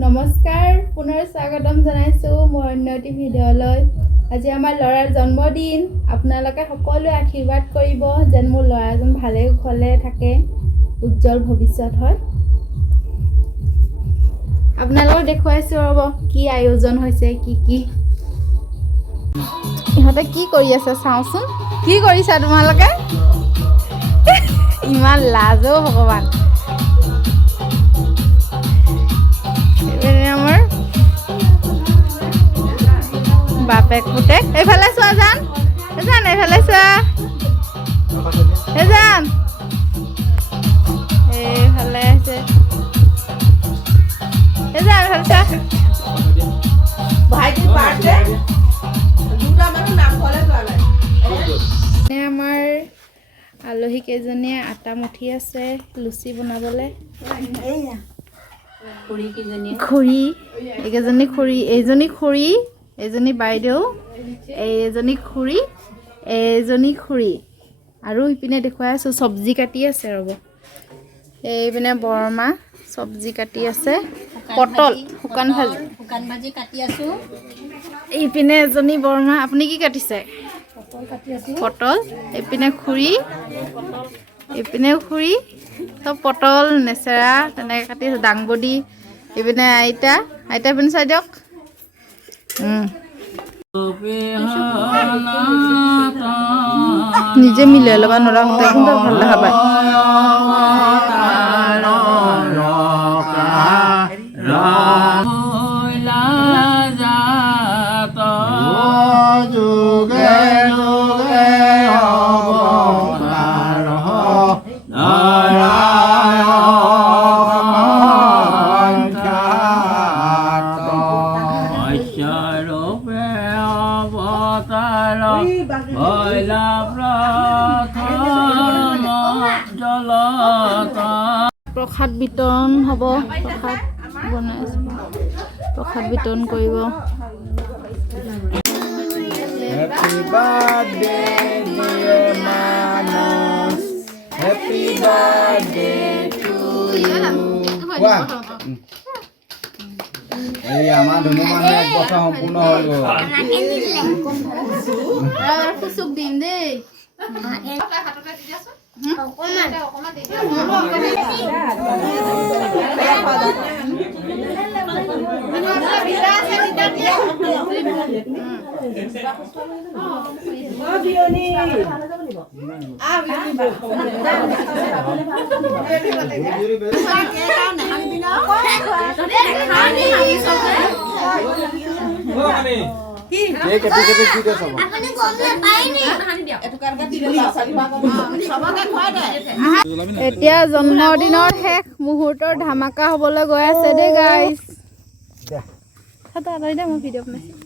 নমস্কাৰ পুনৰ স্বাগতম জনাইছো মোৰ অন্য এটি ভিডিঅ'লৈ। আজি আমাৰ ল'ৰাৰ জন্মদিন। আপোনালোকে সকলোৱে আশীৰ্বাদ কৰিব যেন মোৰ ল'ৰাজন ভালে কুশলে থাকে, উজ্জ্বল ভৱিষ্যত হয়। আপোনালোকক দেখুৱাইছো ৰ'ব কি আয়োজন হৈছে, কি ইহঁতে কি কৰি আছে চাওঁচোন। কি কৰিছা তোমালোকে? ইমান লাজ অ' ভগৱান। আমাৰ বাপেক পুতেক এইফালে চোৱা জান এইফালে চোৱা জান এইফালে আছে আমাৰ আলহী কেইজনীয়ে আটা মুঠি আছে লুচি বনাবলৈ। খুৰী এইকেইজনী খুৰী, এইজনী খুৰী, এইজনী বাইদেউ, এইজনী খুৰী, এইজনী খুৰী আৰু ইপিনে দেখুৱাই আছোঁ চব্জি কাটি আছে ৰ'ব। এইপিনে বৰমা চব্জি কাটি আছে, পটল শুকান ভাজি কাটি আছোঁ। এইপিনে এজনী বৰমা, আপুনি কি কাটিছে? পটল। এইপিনে খুৰী, এইপিনেও খুৰী, চব পটল নেচেৰা তেনেকৈ কাটি আছে। দাংবডি এইপিনে আইতা পিনে চাই দিয়ক। নিজে মিলাই ল'বা নোৱাৰা হওঁতে কিন্তু ভাল দেখা পায়। প্ৰসাদ বিতৰণ হ'ব, প্ৰসাদ বনাইছোঁ, প্ৰসাদ বিতৰণ কৰিব। Happy birthday dear Manus, happy birthday to you. Wah. এই আমার ধনু মানে এক বছর সম্পূর্ণ হল গো। আর খুশুক দিম দেই। হাতটা দি দিয়াছো। অকমান দি দিয়া। এতিয়া জন্মদিনৰ শেষ মুহূৰ্তৰ ধামাকা হ'বলৈ গৈ আছে দেই গাইজ। মই ভিডিঅ' বনাইছোঁ।